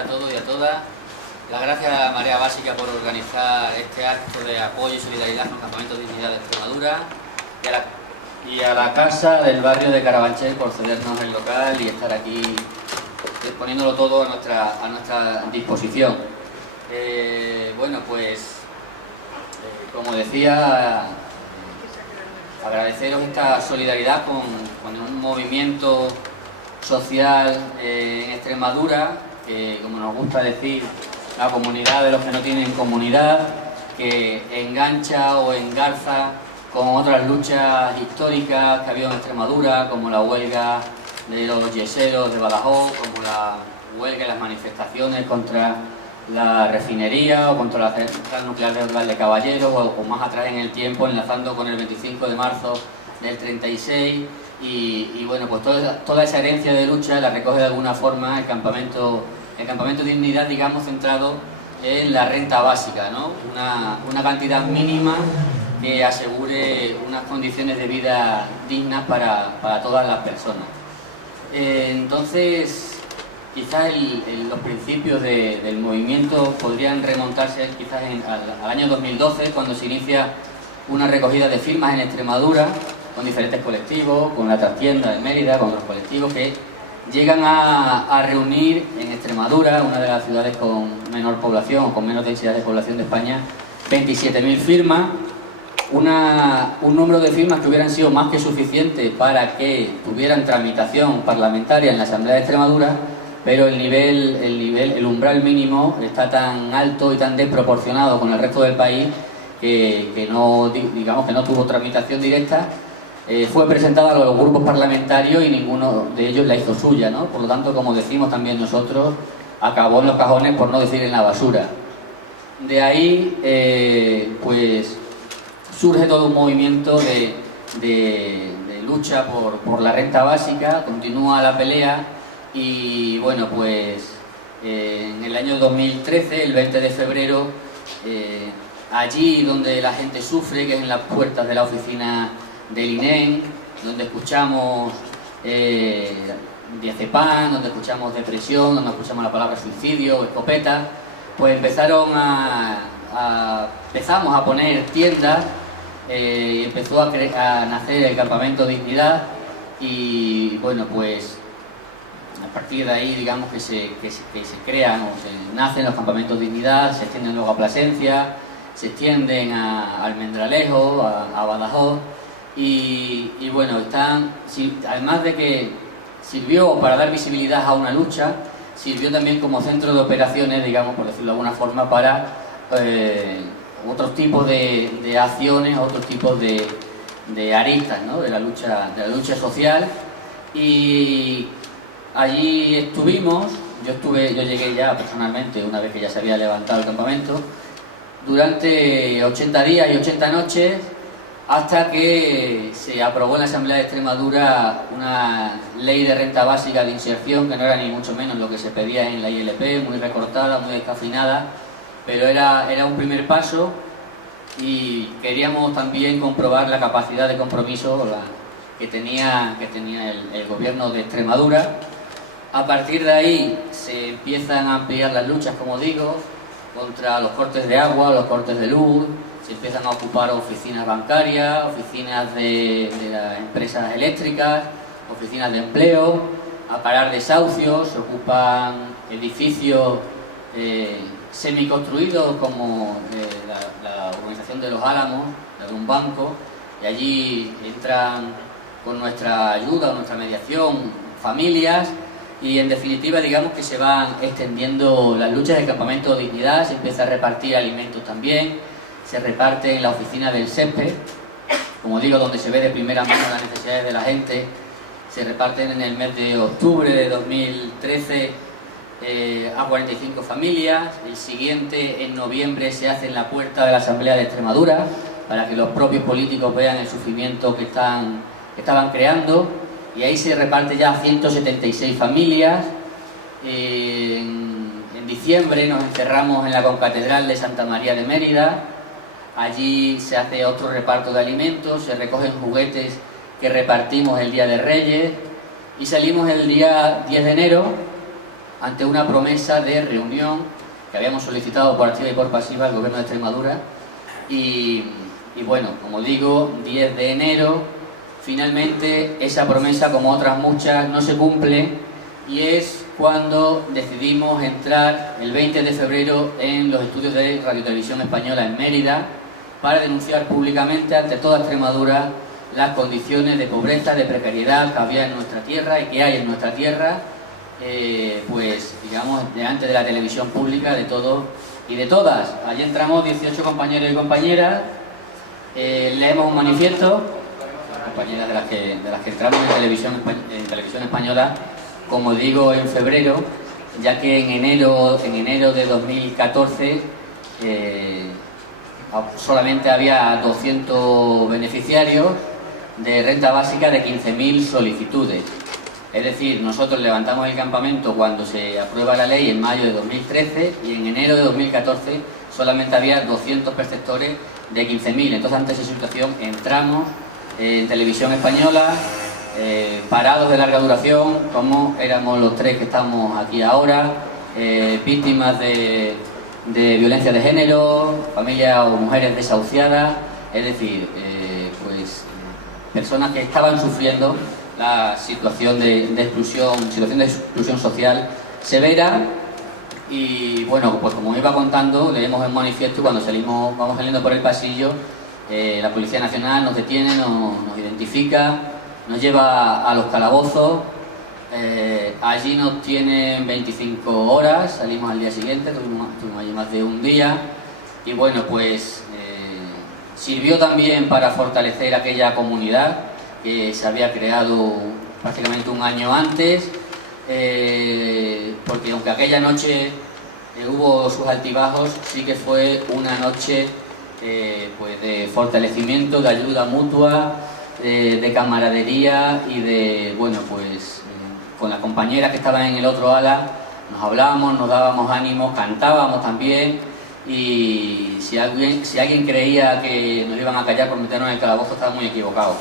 a todos y a todas. Las gracias a Marea Básica por organizar este acto de apoyo y solidaridad con el Campamento Dignidad de Extremadura y a la Casa del Barrio de Carabanchel por cedernos el local y estar aquí poniéndolo todo a nuestra disposición. Bueno, pues, como decía, agradeceros esta solidaridad con un movimiento social en Extremadura, que, como nos gusta decir, la comunidad de los que no tienen comunidad, que engancha o engarza con otras luchas históricas que ha habido en Extremadura, como la huelga de los yeseros de Badajoz, como la huelga y las manifestaciones contra la refinería o contra la central nuclear de Odral de Caballeros, o más atrás en el tiempo, enlazando con el 25 de marzo del 36, y bueno, pues toda esa herencia de lucha la recoge de alguna forma el campamento Dignidad, digamos, centrado en la renta básica, ¿no? Una cantidad mínima que asegure unas condiciones de vida dignas para todas las personas. Entonces, quizás los principios del movimiento podrían remontarse quizás al año 2012, cuando se inicia una recogida de firmas en Extremadura con diferentes colectivos, con la Trastienda de Mérida, con otros colectivos que llegan a reunir en Extremadura, una de las ciudades con menor población o con menos densidad de población de España, 27.000 firmas, un número de firmas que hubieran sido más que suficiente para que tuvieran tramitación parlamentaria en la Asamblea de Extremadura, pero el umbral mínimo está tan alto y tan desproporcionado con el resto del país que no tuvo tramitación directa. Fue presentada a los grupos parlamentarios y ninguno de ellos la hizo suya, ¿no? Por lo tanto, como decimos también nosotros, acabó en los cajones, por no decir en la basura. De ahí, pues, surge todo un movimiento de lucha por la renta básica, continúa la pelea y, bueno, pues, en el año 2013, el 20 de febrero, allí donde la gente sufre, que es en las puertas de la oficina del INEM, donde escuchamos diazepam, donde escuchamos depresión, donde escuchamos la palabra suicidio, escopeta, pues empezamos a poner tiendas, empezó a nacer el Campamento Dignidad y, bueno, pues a partir de ahí, digamos que se crean o se nacen los Campamentos Dignidad, se extienden luego a Plasencia, se extienden a Almendralejo, a Badajoz. Y bueno, además de que sirvió para dar visibilidad a una lucha, sirvió también como centro de operaciones, digamos, por decirlo de alguna forma, para otros tipos de acciones, otros tipos de aristas, ¿no? de la lucha social. Y allí estuvimos, yo llegué ya personalmente, una vez que ya se había levantado el campamento, durante 80 días y 80 noches, hasta que se aprobó en la Asamblea de Extremadura una ley de renta básica de inserción, que no era ni mucho menos lo que se pedía en la ILP, muy recortada, muy descafeinada, pero era un primer paso y queríamos también comprobar la capacidad de compromiso que tenía el gobierno de Extremadura. A partir de ahí se empiezan a ampliar las luchas, como digo, contra los cortes de agua, los cortes de luz. Se empiezan a ocupar oficinas bancarias, oficinas de las empresas eléctricas, oficinas de empleo, a parar desahucios, se ocupan edificios semiconstruidos como la urbanización de Los Álamos, de un banco, y allí entran con nuestra ayuda, nuestra mediación, familias, y en definitiva, digamos que se van extendiendo las luchas del Campamento Dignidad, se empieza a repartir alimentos también. Se reparte en la oficina del SEPE, como digo, donde se ve de primera mano las necesidades de la gente. Se reparten en el mes de octubre de 2013 a 45 familias. El siguiente, en noviembre, se hace en la puerta de la Asamblea de Extremadura, para que los propios políticos vean el sufrimiento que estaban creando. Y ahí se reparte ya a 176 familias. En diciembre nos encerramos en la concatedral de Santa María de Mérida. Allí se hace otro reparto de alimentos, se recogen juguetes que repartimos el Día de Reyes y salimos el día 10 de enero ante una promesa de reunión que habíamos solicitado por activa y por pasiva al Gobierno de Extremadura. Y bueno, como digo, 10 de enero, finalmente esa promesa, como otras muchas, no se cumple, y es cuando decidimos entrar el 20 de febrero en los estudios de Radio Televisión Española en Mérida para denunciar públicamente ante toda Extremadura las condiciones de pobreza, de precariedad que había en nuestra tierra y que hay en nuestra tierra, pues digamos, delante de la televisión pública de todos y de todas. Allí entramos 18 compañeros y compañeras, leemos un manifiesto, compañeras de las que entramos en televisión española, como digo, en febrero, ya que en enero de 2014 solamente había 200 beneficiarios de renta básica de 15.000 solicitudes. Es decir, nosotros levantamos el campamento cuando se aprueba la ley en mayo de 2013 y en enero de 2014 solamente había 200 perceptores de 15.000. Entonces, ante esa situación, entramos en televisión española, parados de larga duración, como éramos los tres que estamos aquí ahora, víctimas de violencia de género, familias o mujeres desahuciadas, es decir, pues personas que estaban sufriendo la situación de exclusión social severa. Y bueno, pues como iba contando, leemos el manifiesto y cuando vamos saliendo por el pasillo, la Policía Nacional nos detiene, nos identifica, nos lleva a los calabozos. Allí nos tienen 25 horas, salimos al día siguiente, estuvimos allí más de un día. Y bueno, pues sirvió también para fortalecer aquella comunidad que se había creado prácticamente un año antes, porque aunque aquella noche hubo sus altibajos, sí que fue una noche pues de fortalecimiento, de ayuda mutua, de camaradería y de, bueno, pues con las compañeras que estaban en el otro ala nos hablábamos, nos dábamos ánimos, cantábamos también. Y si alguien creía que nos iban a callar por meternos en el calabozo, estaba muy equivocado.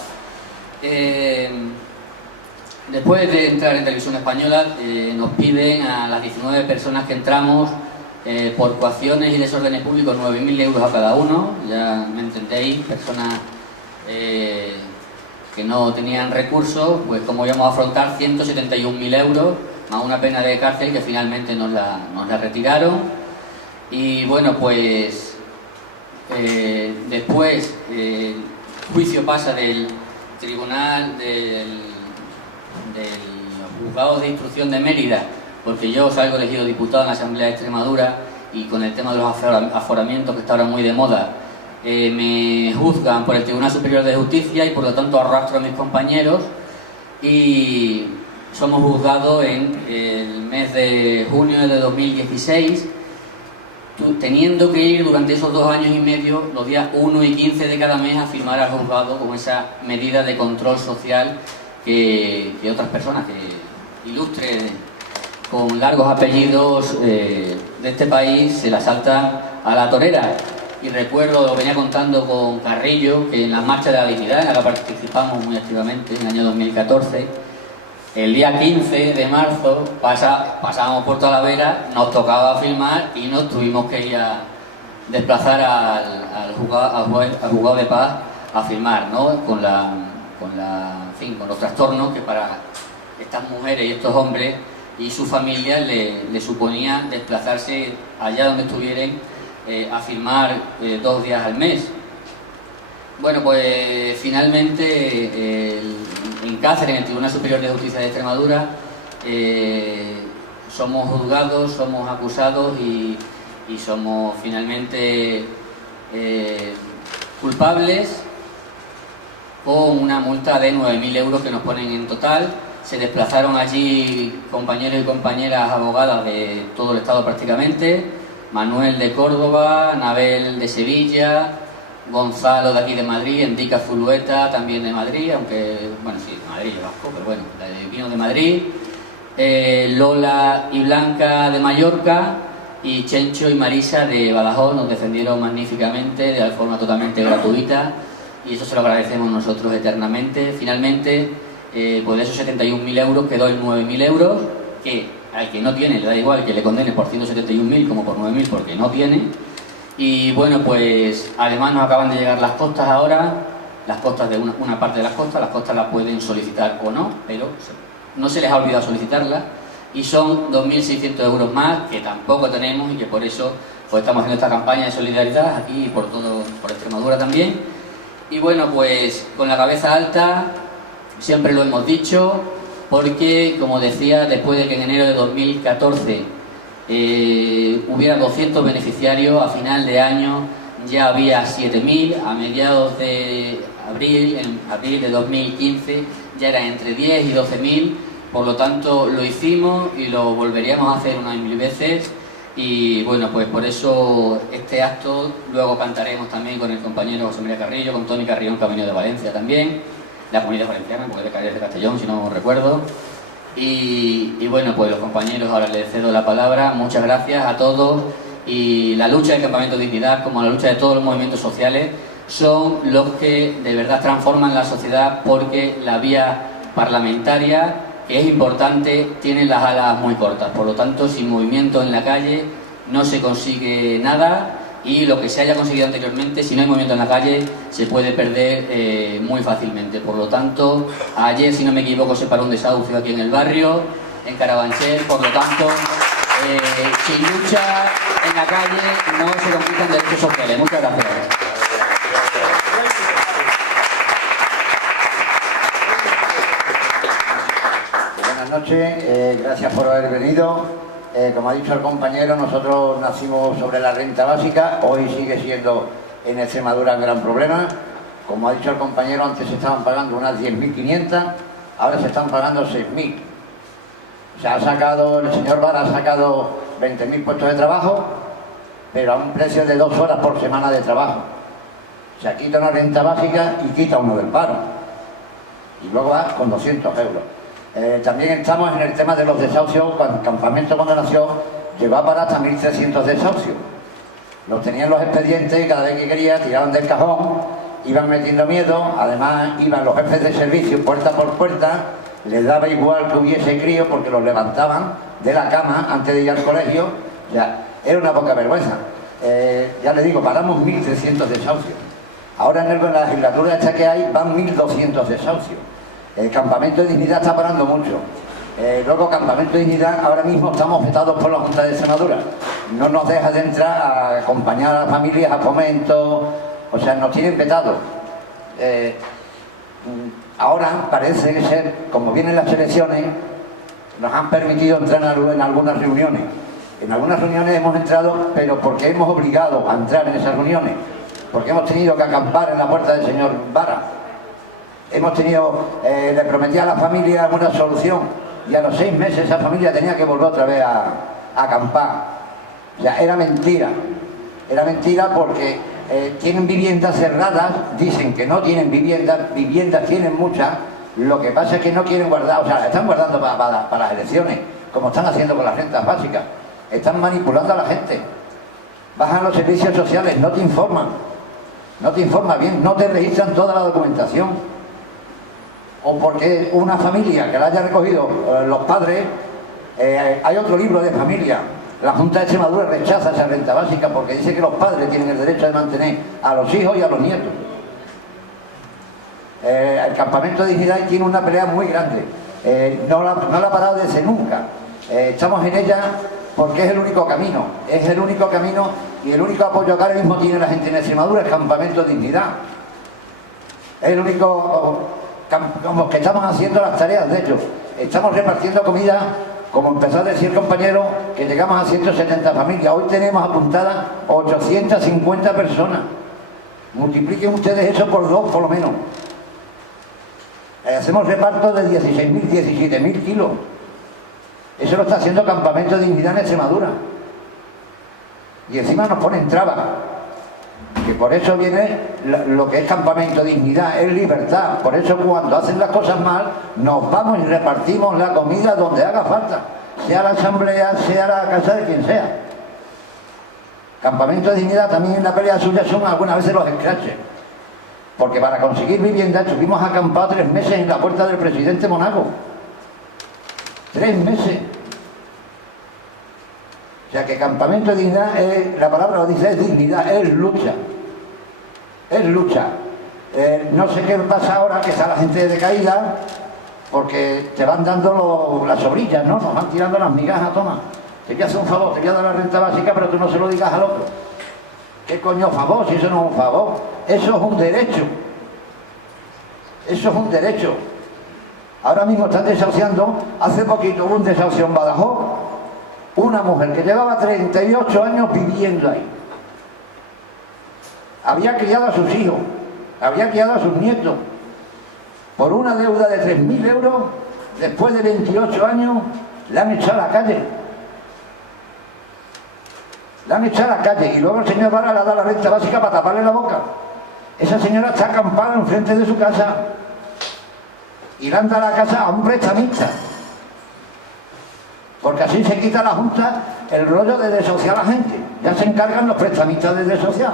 Después de entrar en televisión española, nos piden a las 19 personas que entramos, por coacciones y desórdenes públicos, 9.000 euros a cada uno. Ya me entendéis, personas que no tenían recursos, pues como íbamos a afrontar 171.000 euros, más una pena de cárcel que finalmente nos la retiraron. Y bueno, pues después el juicio pasa del tribunal del juzgado de instrucción de Mérida, porque yo salgo elegido diputado en la Asamblea de Extremadura y con el tema de los aforamientos, que está ahora muy de moda, me juzgan por el Tribunal Superior de Justicia y por lo tanto arrastro a mis compañeros y somos juzgados en el mes de junio de 2016, teniendo que ir durante esos 2 años y medio, los días 1 y 15 de cada mes, a firmar al juzgado con esa medida de control social que otras personas que ilustres con largos apellidos de este país se la saltan a la torera. Y recuerdo, lo venía contando con Carrillo, que en la Marcha de la Dignidad, en la que participamos muy activamente en el año 2014, el día 15 de marzo pasábamos por Talavera, nos tocaba filmar y nos tuvimos que ir a desplazar al juzgado de paz a filmar, ¿no? Con los trastornos que para estas mujeres y estos hombres y sus familias le suponía desplazarse allá donde estuvieran a filmar 2 días al mes. Bueno, pues finalmente en Cáceres, en el Tribunal Superior de Justicia de Extremadura, somos juzgados, somos acusados y somos finalmente culpables, con una multa de 9.000 euros que nos ponen en total. Se desplazaron allí compañeros y compañeras abogadas de todo el estado prácticamente, Manuel de Córdoba, Anabel de Sevilla, Gonzalo de aquí de Madrid, Enrique Zulueta también de Madrid, aunque, bueno, sí, de Madrid, vasco, pero bueno, vino de Madrid, Lola y Blanca de Mallorca y Chencho y Marisa de Badajoz. Nos defendieron magníficamente, de forma totalmente gratuita, y eso se lo agradecemos nosotros eternamente. Finalmente, pues de esos 71.000 euros quedó en 9.000 euros, que al que no tiene le da igual que le condene por 171.000 como por 9.000 porque no tiene. Y bueno, pues además nos acaban de llegar las costas ahora, las costas de una parte de las costas las pueden solicitar o no, pero no se les ha olvidado solicitarlas, y son 2.600 euros más que tampoco tenemos y que por eso pues estamos haciendo esta campaña de solidaridad aquí y por Extremadura también. Y bueno, pues con la cabeza alta, siempre lo hemos dicho, porque como decía, después de que en enero de 2014 hubiera 200 beneficiarios, a final de año ya había 7.000, a mediados de abril, en abril de 2015 ya eran entre 10 y 12.000, por lo tanto lo hicimos y lo volveríamos a hacer unas 1000 veces. Y bueno, pues por eso este acto luego cantaremos también con el compañero José María Carrillo, con Toni Carrión, que ha venido de Valencia también, la Comunidad Valenciana, porque es de Castellón, si no recuerdo. Y bueno, pues los compañeros, ahora les cedo la palabra. Muchas gracias a todos. Y la lucha del Campamento Dignidad, como la lucha de todos los movimientos sociales, son los que de verdad transforman la sociedad, porque la vía parlamentaria, que es importante, tiene las alas muy cortas. Por lo tanto, sin movimiento en la calle no se consigue nada, y lo que se haya conseguido anteriormente, si no hay movimiento en la calle, se puede perder muy fácilmente. Por lo tanto, ayer, si no me equivoco, se paró un desahucio aquí en el barrio, en Carabanchel. Por lo tanto, sin lucha en la calle no se conquistan derechos sociales. Muchas gracias. Buenas noches, gracias por haber venido. Como ha dicho el compañero, nosotros nacimos sobre la renta básica, hoy sigue siendo en Extremadura un gran problema. Como ha dicho el compañero, antes se estaban pagando unas 10.500, ahora se están pagando 6.000. El señor Vara ha sacado 20.000 puestos de trabajo, pero a un precio de 2 horas por semana de trabajo. Se quita una renta básica y quita uno del paro. Y luego va con 200 euros. También estamos en el tema de los desahucios. Cuando el campamento, cuando nació, llegó a parar hasta 1.300 desahucios. Los tenían los expedientes, cada vez que quería tiraban del cajón, iban metiendo miedo. Además iban los jefes de servicio puerta por puerta, les daba igual que hubiese crío porque los levantaban de la cama antes de ir al colegio. Ya, era una poca vergüenza. Ya le digo, paramos 1.300 desahucios. Ahora en la legislatura esta que hay van 1.200 desahucios. El Campamento de Dignidad está parando mucho. Luego, Campamento de Dignidad, ahora mismo estamos vetados por la Junta de Extremadura. No nos deja de entrar a acompañar a las familias, a fomento. O sea, nos tienen vetados. Ahora parece ser, como vienen las elecciones, nos han permitido entrar en algunas reuniones. En algunas reuniones hemos entrado, pero porque hemos obligado a entrar en esas reuniones. Porque hemos tenido que acampar en la puerta del señor Vara. Le prometí a la familia una solución, y a los 6 meses esa familia tenía que volver otra vez a acampar. O sea, era mentira porque tienen viviendas cerradas, dicen que no tienen viviendas tienen muchas, lo que pasa es que no quieren guardar, o sea, están guardando para las elecciones, como están haciendo con las rentas básicas, están manipulando a la gente, bajan los servicios sociales, no te informan bien, no te registran toda la documentación. O porque una familia que la haya recogido los padres, hay otro libro de familia. La Junta de Extremadura rechaza esa renta básica porque dice que los padres tienen el derecho de mantener a los hijos y a los nietos. El Campamento de Dignidad tiene una pelea muy grande. No la ha parado desde nunca. Estamos en ella porque es el único camino. Es el único camino y el único apoyo que ahora mismo tiene la gente en Extremadura es el Campamento de Dignidad. Es el único... Como que estamos haciendo las tareas de ellos. Estamos repartiendo comida, como empezó a decir el compañero, que llegamos a 170 familias. Hoy tenemos apuntadas 850 personas. Multipliquen ustedes eso por 2 por lo menos. Hacemos reparto de 16.000, 17.000 kilos. Eso lo está haciendo Campamento de Dignidad en Extremadura. Y encima nos ponen trabas. Que por eso viene lo que es Campamento de Dignidad, es libertad. Por eso cuando hacen las cosas mal, nos vamos y repartimos la comida donde haga falta, sea la asamblea, sea la casa de quien sea. Campamento de Dignidad también en la pelea suya son algunas veces los escraches. Porque para conseguir vivienda estuvimos acampados 3 meses en la puerta del presidente Monaco. 3 meses. O sea que campamento de dignidad, la palabra lo dice, es dignidad, es lucha. Es lucha. No sé qué pasa ahora que está la gente decaída, porque te van dando las sobrillas, ¿no? Nos van tirando las migajas, toma. Te voy a hacer un favor, te voy a dar la renta básica, pero tú no se lo digas al otro. ¿Qué coño favor? Si eso no es un favor. Eso es un derecho. Eso es un derecho. Ahora mismo están desahuciando. Hace poquito hubo un desahucio en Badajoz. Una mujer que llevaba 38 años viviendo ahí. Había criado a sus hijos, había criado a sus nietos. Por una deuda de 3.000 euros, después de 28 años, la han echado a la calle. La han echado a la calle y luego el señor Vara le ha dado la renta básica para taparle la boca. Esa señora está acampada enfrente de su casa y le han dado la casa a un prestamista. Porque así se quita la Junta el rollo de desahuciar a la gente. Ya se encargan los prestamistas de desahuciar.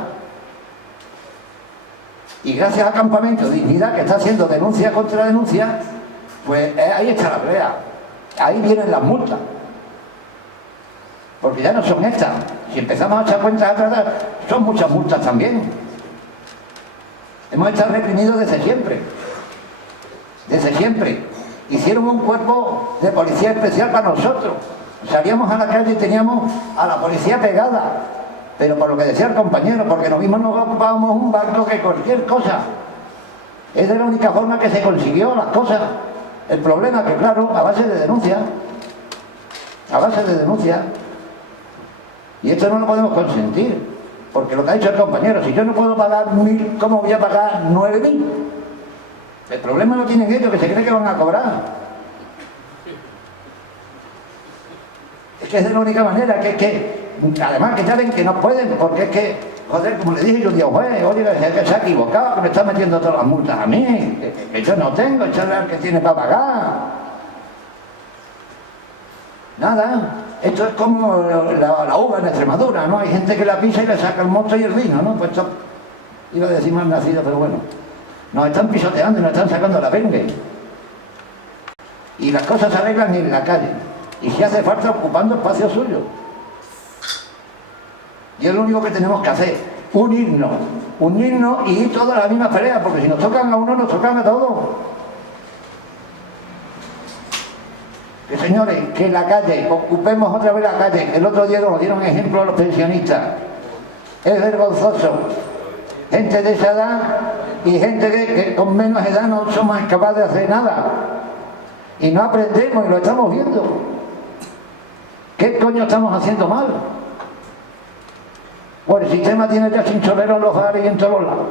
Y gracias a Campamento Dignidad, que está haciendo denuncia contra denuncia, pues ahí está la pelea. Ahí vienen las multas. Porque ya no son estas. Si empezamos a echar cuentas atrás, son muchas multas también. Hemos estado reprimidos desde siempre. Desde siempre. Hicieron un cuerpo de policía especial para nosotros. Salíamos a la calle y teníamos a la policía pegada. Pero por lo que decía el compañero, porque lo mismo nos ocupábamos un banco que cualquier cosa. Es de la única forma que se consiguió las cosas. El problema que, claro, a base de denuncia. A base de denuncia. Y esto no lo podemos consentir. Porque lo que ha dicho el compañero, si yo no puedo pagar 1.000, ¿cómo voy a pagar 9.000? El problema lo tienen ellos, que se creen que van a cobrar. Es que es de la única manera, además que saben que no pueden, porque es que, joder, como le dije yo un día, oye, que se ha equivocado, que me está metiendo todas las multas a mí, que yo no tengo, echarle al que tiene para pagar. Nada, esto es como la uva en Extremadura, ¿no? Hay gente que la pisa y le saca el mosto y el vino, ¿no? Pues esto, iba a decir mal nacido, pero bueno. Nos están pisoteando y nos están sacando la pengue. Y las cosas se arreglan en la calle. Y si hace falta ocupando espacio suyo. Y es lo único que tenemos que hacer. Unirnos y ir todas a la misma pelea. Porque si nos tocan a uno, nos tocan a todos. Que señores, que en la calle, ocupemos otra vez la calle. El otro día nos dieron ejemplo a los pensionistas. Es vergonzoso. Gente de esa edad y gente que con menos edad no somos capaces de hacer nada. Y no aprendemos y lo estamos viendo. ¿Qué coño estamos haciendo mal? Pues el sistema tiene ya chinchoneros en los bares y en todos lados.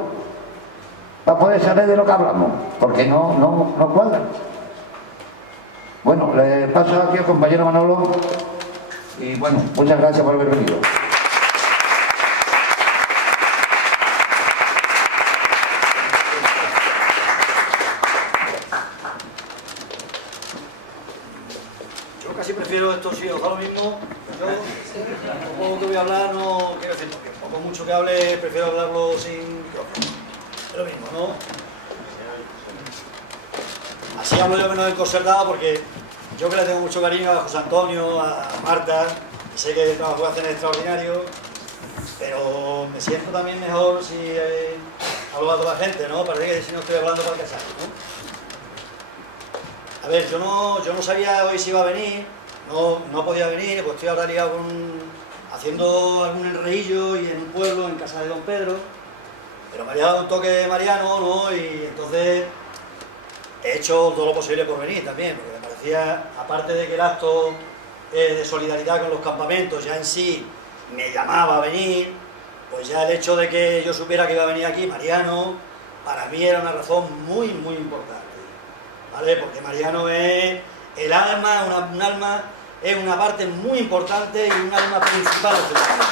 Para poder saber de lo que hablamos. Porque no cuadra. Bueno, le paso aquí al compañero Manolo. Y bueno, muchas gracias por haber venido. Prefiero esto, sí, os da lo mismo. Yo, lo poco que voy a hablar, no quiero decir, porque poco mucho que hable, prefiero hablarlo sin micrófono. Es lo mismo, ¿no? Así hablo yo menos desconcertado, porque yo que le tengo mucho cariño a José Antonio, a Marta, y sé que el trabajo que hacen es extraordinario, pero me siento también mejor si hablo a toda la gente, ¿no? Parece que si no estoy hablando para el casar, ¿no? A ver, yo no sabía hoy si iba a venir. No podía venir, pues estoy ahora liado haciendo algún enreillo y en un pueblo, en casa de don Pedro, pero me había dado un toque Mariano, ¿no? Y entonces he hecho todo lo posible por venir también, porque me parecía, aparte de que el acto de solidaridad con los campamentos ya en sí me llamaba a venir, pues ya el hecho de que yo supiera que iba a venir aquí Mariano, para mí era una razón muy, muy importante, ¿vale? Porque Mariano es el alma, un alma, es una parte muy importante y un alma principal del tema.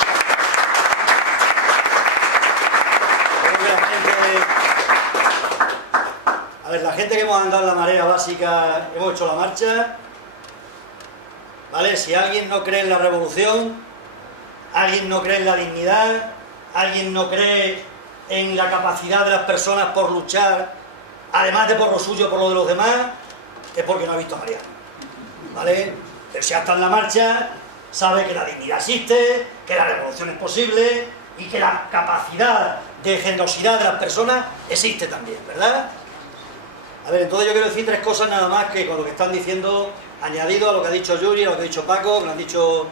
Creo que la gente que hemos andado en la marea básica, hemos hecho la marcha, ¿vale? Si alguien no cree en la revolución, alguien no cree en la dignidad, alguien no cree en la capacidad de las personas por luchar, además de por lo suyo, por lo de los demás, es porque no ha visto a Mariano, ¿vale? Pero si hasta en la marcha, sabe que la dignidad existe, que la revolución es posible y que la capacidad de generosidad de las personas existe también, ¿verdad? A ver, entonces yo quiero decir tres cosas nada más que con lo que están diciendo, añadido a lo que ha dicho Yuri, a lo que ha dicho Paco, que lo han dicho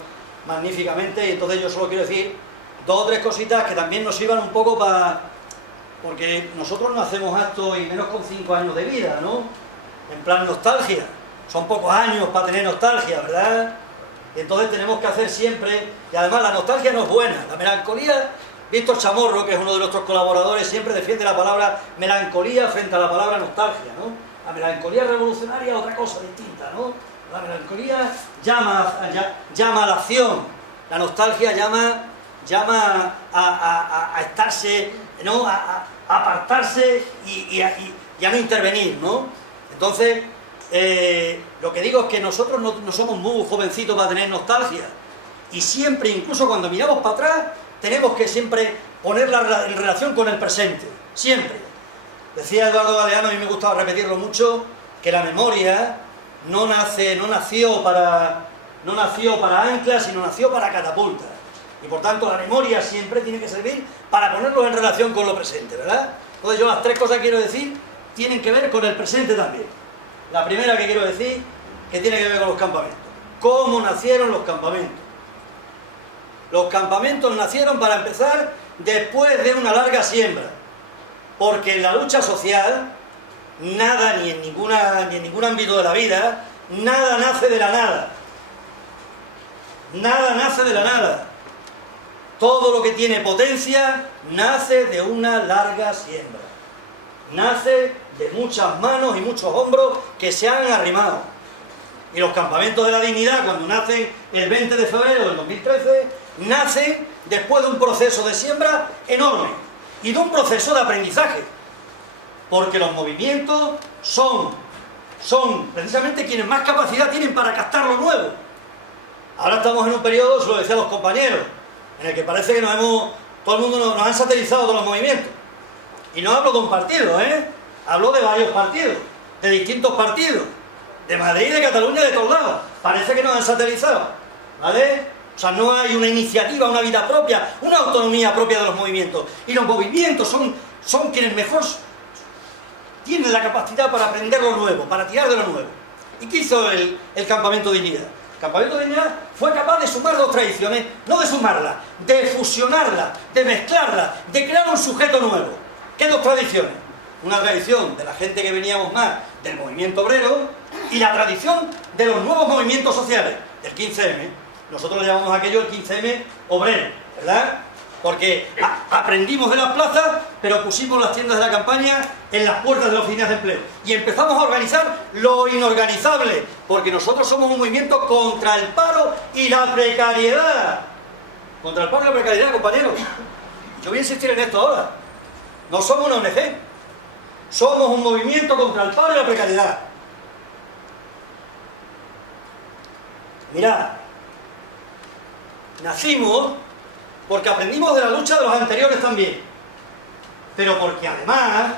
magníficamente, y entonces yo solo quiero decir dos o tres cositas que también nos sirvan un poco para... porque nosotros no hacemos actos y menos con 5 años de vida, ¿no? En plan nostalgia, son pocos años para tener nostalgia, ¿verdad? Y entonces tenemos que hacer siempre, y además la nostalgia no es buena, la melancolía... Víctor Chamorro, que es uno de nuestros colaboradores, siempre defiende la palabra melancolía frente a la palabra nostalgia, ¿no? La melancolía revolucionaria es otra cosa distinta, ¿no? La melancolía llama a la acción, la nostalgia llama a estarse, ¿no? A apartarse y a no intervenir, ¿no? Entonces, lo que digo es que nosotros no somos muy jovencitos para tener nostalgia, y siempre, incluso cuando miramos para atrás, tenemos que siempre ponerla en relación con el presente, siempre. Decía Eduardo Galeano, a mí me gustaba repetirlo mucho, que la memoria no nació para anclas, sino nació para catapultas. Y por tanto la memoria siempre tiene que servir para ponerlo en relación con lo presente, ¿verdad? Entonces yo las tres cosas que quiero decir tienen que ver con el presente también. La primera que quiero decir, que tiene que ver con los campamentos. ¿Cómo nacieron los campamentos? Los campamentos nacieron, para empezar, después de una larga siembra, porque en la lucha social, nada, ni en ningún ámbito de la vida, nada nace de la nada. Nada nace de la nada. Todo lo que tiene potencia nace de una larga siembra. Nace de muchas manos y muchos hombros que se han arrimado. Y los campamentos de la dignidad, cuando nacen el 20 de febrero del 2013, nacen después de un proceso de siembra enorme y de un proceso de aprendizaje, porque los movimientos son precisamente quienes más capacidad tienen para captar lo nuevo. Ahora estamos en un periodo, se lo decía a los compañeros, en el que parece que todo el mundo nos han satelizado todos los movimientos, y no hablo de un partido, hablo de varios partidos, de distintos partidos, de Madrid, de Cataluña, de todos lados. Parece que nos han satelizado, ¿vale? O sea, no hay una iniciativa, una vida propia, una autonomía propia de los movimientos. Y los movimientos son quienes mejor tienen la capacidad para aprender lo nuevo, para tirar de lo nuevo. ¿Y qué hizo el Campamento de Dignidad? El Campamento de Dignidad fue capaz de sumar dos tradiciones, no de sumarlas, de fusionarlas, de mezclarlas, de crear un sujeto nuevo. ¿Qué dos tradiciones? Una tradición de la gente que veníamos más del movimiento obrero y la tradición de los nuevos movimientos sociales, del 15M. Nosotros le llamamos aquello el 15M obrero, ¿verdad? Porque aprendimos de las plazas, pero pusimos las tiendas de la campaña en las puertas de las oficinas de empleo. Y empezamos a organizar lo inorganizable, porque nosotros somos un movimiento contra el paro y la precariedad. Contra el paro y la precariedad, compañeros. Yo voy a insistir en esto ahora. No somos una ONG. Somos un movimiento contra el paro y la precariedad. Mirad. Nacimos porque aprendimos de la lucha de los anteriores también, pero porque además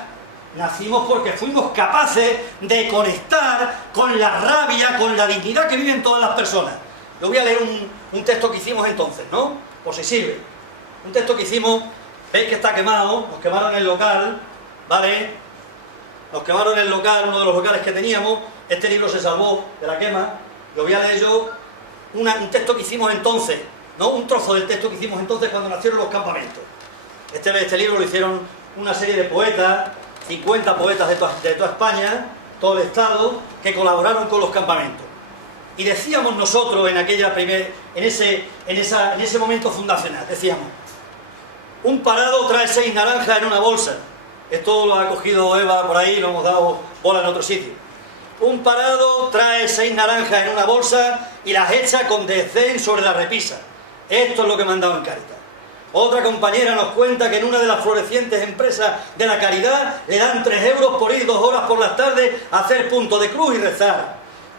nacimos porque fuimos capaces de conectar con la rabia, con la dignidad que viven todas las personas. Yo voy a leer un texto que hicimos entonces, ¿no? Por si sirve. Un texto que hicimos, veis que está quemado, nos quemaron el local, ¿vale? Nos quemaron el local, uno de los locales que teníamos, este libro se salvó de la quema. Lo voy a leer yo, un texto que hicimos entonces, ¿no? Un trozo del texto que hicimos entonces cuando nacieron los campamentos. Este libro lo hicieron una serie de poetas, 50 poetas de toda España, todo el Estado, que colaboraron con los campamentos. Y decíamos nosotros en ese momento fundacional, decíamos: un parado trae 6 naranjas en una bolsa. Esto lo ha cogido Eva por ahí, lo hemos dado bola en otro sitio. Un parado trae 6 naranjas en una bolsa y las echa con desdén sobre la repisa. Esto es lo que me han dado en Cáritas. Otra compañera nos cuenta que en una de las florecientes empresas de la caridad le dan 3 euros por ir 2 horas por las tardes a hacer punto de cruz y rezar.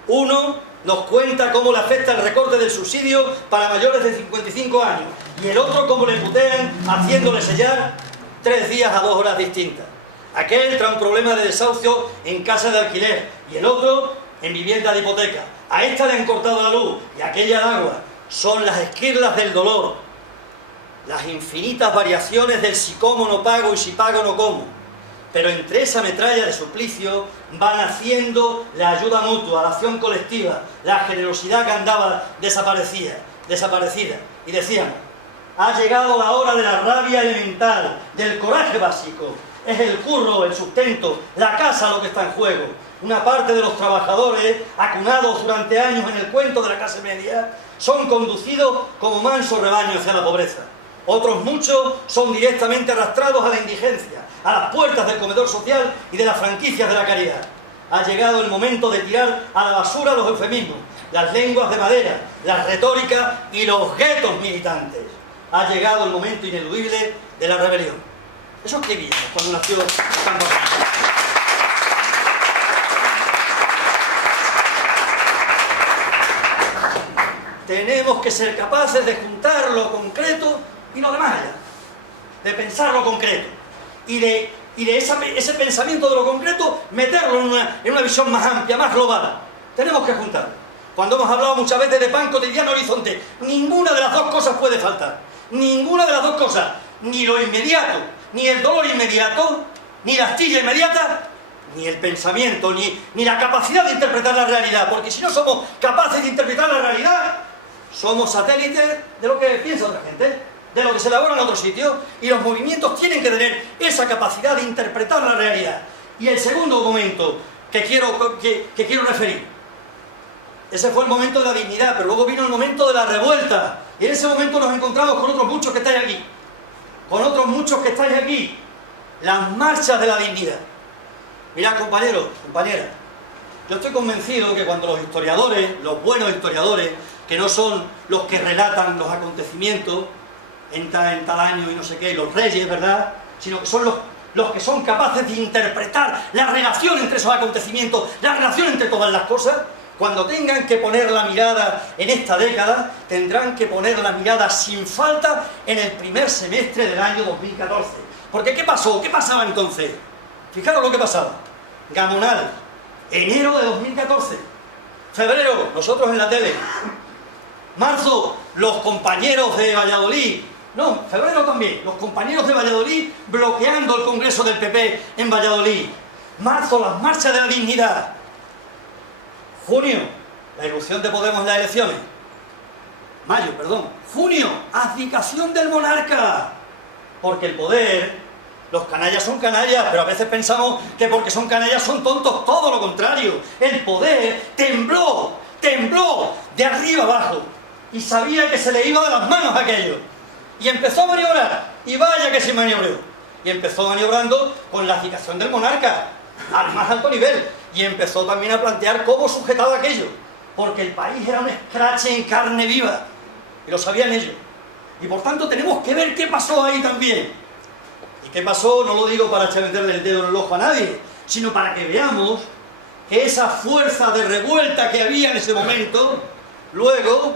Uno nos cuenta cómo le afecta el recorte del subsidio para mayores de 55 años y el otro cómo le putean haciéndole sellar 3 días a 2 horas distintas. Aquel trae un problema de desahucio en casa de alquiler y el otro en vivienda de hipoteca. A esta le han cortado la luz y a aquella el agua. son las esquirlas del dolor, las infinitas variaciones del si como no pago y si pago no como. Pero entre esa metralla de suplicio va naciendo la ayuda mutua, la acción colectiva, la generosidad que andaba desaparecida. Y decíamos, ha llegado la hora de la rabia elemental, del coraje básico. Es el curro, el sustento, la casa lo que está en juego. Una parte de los trabajadores, acunados durante años en el cuento de la clase media, son conducidos como manso rebaño hacia la pobreza. Otros muchos son directamente arrastrados a la indigencia, a las puertas del comedor social y de las franquicias de la caridad. Ha llegado el momento de tirar a la basura los eufemismos, las lenguas de madera, las retóricas y los guetos militantes. Ha llegado el momento ineludible de la rebelión. Eso escribíamos cuando nació el campamento. Tenemos que ser capaces de juntar lo concreto y lo demás allá, de pensar lo concreto y de ese pensamiento de lo concreto meterlo en una visión más amplia, más global. Tenemos que juntarlo. Cuando hemos hablado muchas veces de pan cotidiano horizonte, ninguna de las dos cosas puede faltar. Ninguna de las dos cosas, ni lo inmediato, ni el dolor inmediato, ni la astilla inmediata, ni el pensamiento, ni la capacidad de interpretar la realidad, porque si no somos capaces de interpretar la realidad, somos satélites de lo que piensa otra gente, de lo que se elabora en otro sitio, y los movimientos tienen que tener esa capacidad de interpretar la realidad. Y el segundo momento que quiero referir, ese fue el momento de la dignidad, pero luego vino el momento de la revuelta, y en ese momento nos encontramos con otros muchos que estáis aquí, las marchas de la dignidad. Mirad, compañeros, compañeras, yo estoy convencido que cuando los historiadores, los buenos historiadores, que no son los que relatan los acontecimientos en tal año y no sé qué, y los reyes, ¿verdad?, sino que son los que son capaces de interpretar la relación entre esos acontecimientos, la relación entre todas las cosas, cuando tengan que poner la mirada en esta década, tendrán que poner la mirada sin falta en el primer semestre del año 2014. Porque ¿qué pasó? ¿Qué pasaba entonces? Fijaros lo que pasaba. Gamonal, enero de 2014. Febrero, nosotros en la tele. Marzo, los compañeros de Valladolid. No, febrero también, los compañeros de Valladolid bloqueando el Congreso del PP en Valladolid. Marzo, las marchas de la dignidad. Junio, la irrupción de Podemos en las elecciones. Mayo, perdón. Junio, abdicación del monarca. Porque el poder, los canallas son canallas, pero a veces pensamos que porque son canallas son tontos. Todo lo contrario. El poder tembló de arriba abajo. Y sabía que se le iba de las manos aquello. Y empezó a maniobrar. Y vaya que se maniobró. Y empezó maniobrando con la abdicación del monarca al más alto nivel. Y empezó también a plantear cómo sujetaba aquello. Porque el país era un escrache en carne viva. Y lo sabían ellos. Y por tanto tenemos que ver qué pasó ahí también. Y qué pasó, no lo digo para meterle el dedo en el ojo a nadie, sino para que veamos que esa fuerza de revuelta que había en ese momento, luego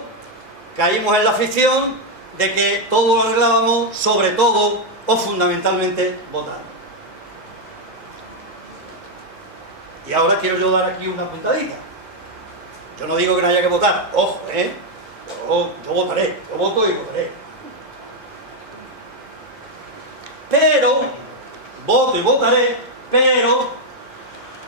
caímos en la ficción de que todo lo arreglábamos, sobre todo o fundamentalmente, votando. Y ahora quiero yo dar aquí una puntadita. Yo no digo que no haya que votar, ojo, yo votaré, yo voto y votaré. Pero, voto y votaré, pero,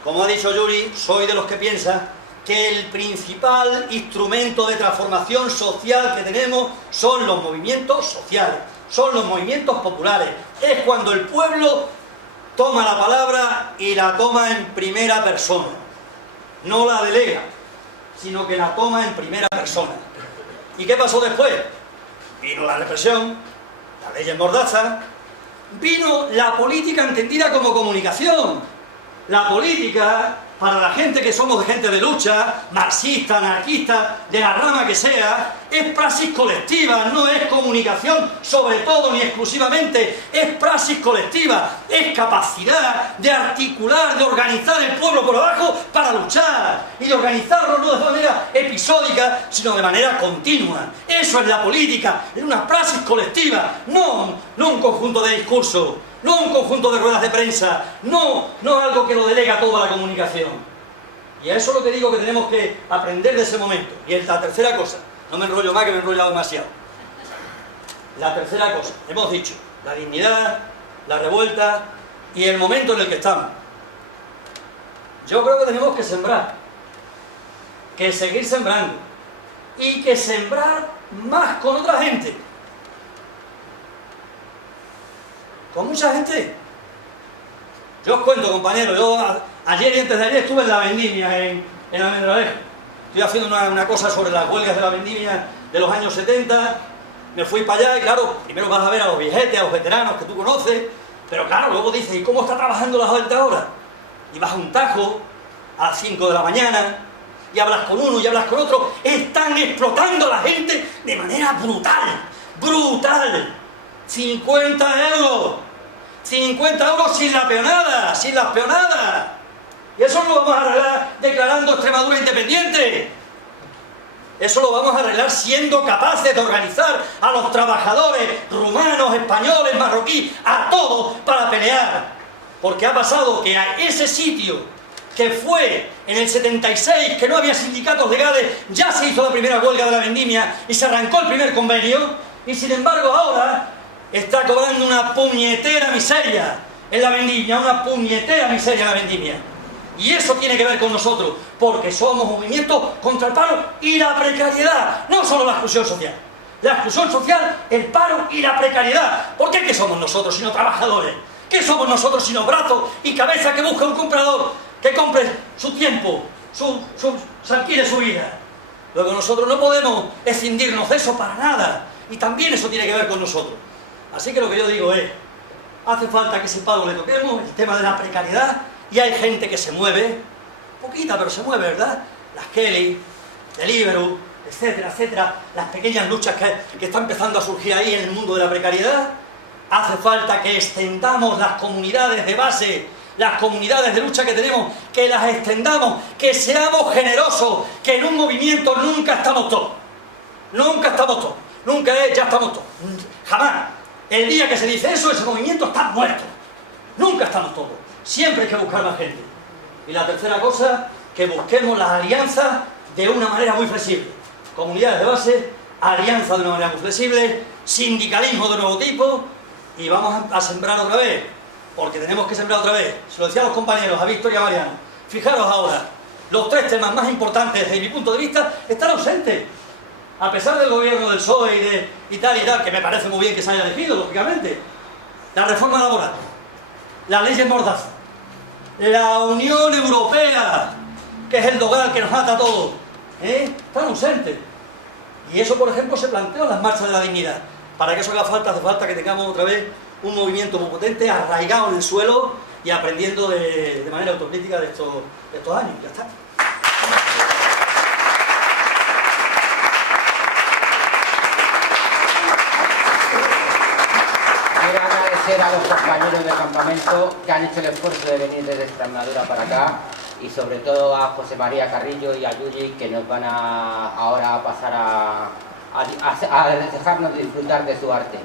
como ha dicho Yuri, soy de los que piensa que el principal instrumento de transformación social que tenemos son los movimientos sociales, son los movimientos populares. Es cuando el pueblo toma la palabra y la toma en primera persona. No la delega, sino que la toma en primera persona. ¿Y qué pasó después? Vino la represión, la ley Mordaza, vino la política entendida como comunicación. La política, para la gente que somos gente de lucha, marxista, anarquista, de la rama que sea, es praxis colectiva, no es comunicación sobre todo ni exclusivamente, es praxis colectiva, es capacidad de articular, de organizar el pueblo por abajo para luchar, y de organizarlo no de manera episódica, sino de manera continua. Eso es la política, es una praxis colectiva, no un conjunto de discursos, no un conjunto de ruedas de prensa, no algo que lo delega toda la comunicación. Y a eso es lo que digo que tenemos que aprender de ese momento. Y es la tercera cosa. No me enrollo más, que me he enrollado demasiado. La tercera cosa, hemos dicho, la dignidad, la revuelta y el momento en el que estamos. Yo creo que tenemos que sembrar, que seguir sembrando y que sembrar más con otra gente. Con mucha gente. Yo os cuento, compañeros, yo ayer y antes de ayer estuve en la vendimia en Almendralejo. Estoy haciendo una cosa sobre las huelgas de la vendimia de los años 70. Me fui para allá y claro, primero vas a ver a los viejetes, a los veteranos que tú conoces, pero claro, luego dices, ¿y cómo está trabajando la gente ahora? Y vas a un tajo a las 5 de la mañana y hablas con uno y hablas con otro. Están explotando a la gente de manera brutal, brutal. 50 euros. 50 euros sin la peonada, sin las peonadas. Y eso lo vamos a arreglar declarando Extremadura independiente. Eso lo vamos a arreglar siendo capaces de organizar a los trabajadores rumanos, españoles, marroquíes, a todos para pelear. Porque ha pasado que a ese sitio que fue en el 76, que no había sindicatos legales, ya se hizo la primera huelga de la vendimia y se arrancó el primer convenio, y sin embargo ahora está cobrando una puñetera miseria en la vendimia, una puñetera miseria en la vendimia. Y eso tiene que ver con nosotros, porque somos movimientos contra el paro y la precariedad, no solo la exclusión social. La exclusión social, el paro y la precariedad. ¿Por qué? ¿Qué somos nosotros sino trabajadores? ¿Qué somos nosotros sino brazos y cabeza que busca un comprador que compre su tiempo, se alquile su vida? Luego nosotros no podemos escindirnos de eso para nada, y también eso tiene que ver con nosotros. Así que lo que yo digo es, hace falta que ese palo le toquemos, el tema de la precariedad, y hay gente que se mueve, poquita pero se mueve, ¿verdad? Las Kelly, Deliveroo, etcétera, etcétera, las pequeñas luchas que están empezando a surgir ahí en el mundo de la precariedad. Hace falta que extendamos las comunidades de base, las comunidades de lucha que tenemos, que las extendamos, que seamos generosos, que en un movimiento nunca estamos todos. Nunca estamos todos. Nunca es ya estamos todos. Jamás. El día que se dice eso, ese movimiento está muerto. Nunca estamos todos. Siempre hay que buscar más gente. Y la tercera cosa, que busquemos las alianzas de una manera muy flexible. Comunidades de base, alianzas de una manera muy flexible, sindicalismo de nuevo tipo, y vamos a sembrar otra vez, porque tenemos que sembrar otra vez. Se lo decía a los compañeros, a Víctor y a Mariano. Fijaros ahora, los tres temas más importantes desde mi punto de vista están ausentes. A pesar del gobierno del PSOE y tal, que me parece muy bien que se haya elegido, lógicamente. La reforma laboral, la ley Mordaza, la Unión Europea, que es el dogal que nos mata a todos, están ausentes. Y eso, por ejemplo, se planteó en las marchas de la dignidad. Para que eso haga falta, hace falta que tengamos otra vez un movimiento muy potente, arraigado en el suelo y aprendiendo de manera autocrítica de estos años. Ya está. Quiero agradecer a los compañeros del campamento que han hecho el esfuerzo de venir desde Extremadura para acá, y sobre todo a José María Carrillo y a Yuyi, que nos van ahora a pasar a dejarnos disfrutar de su arte.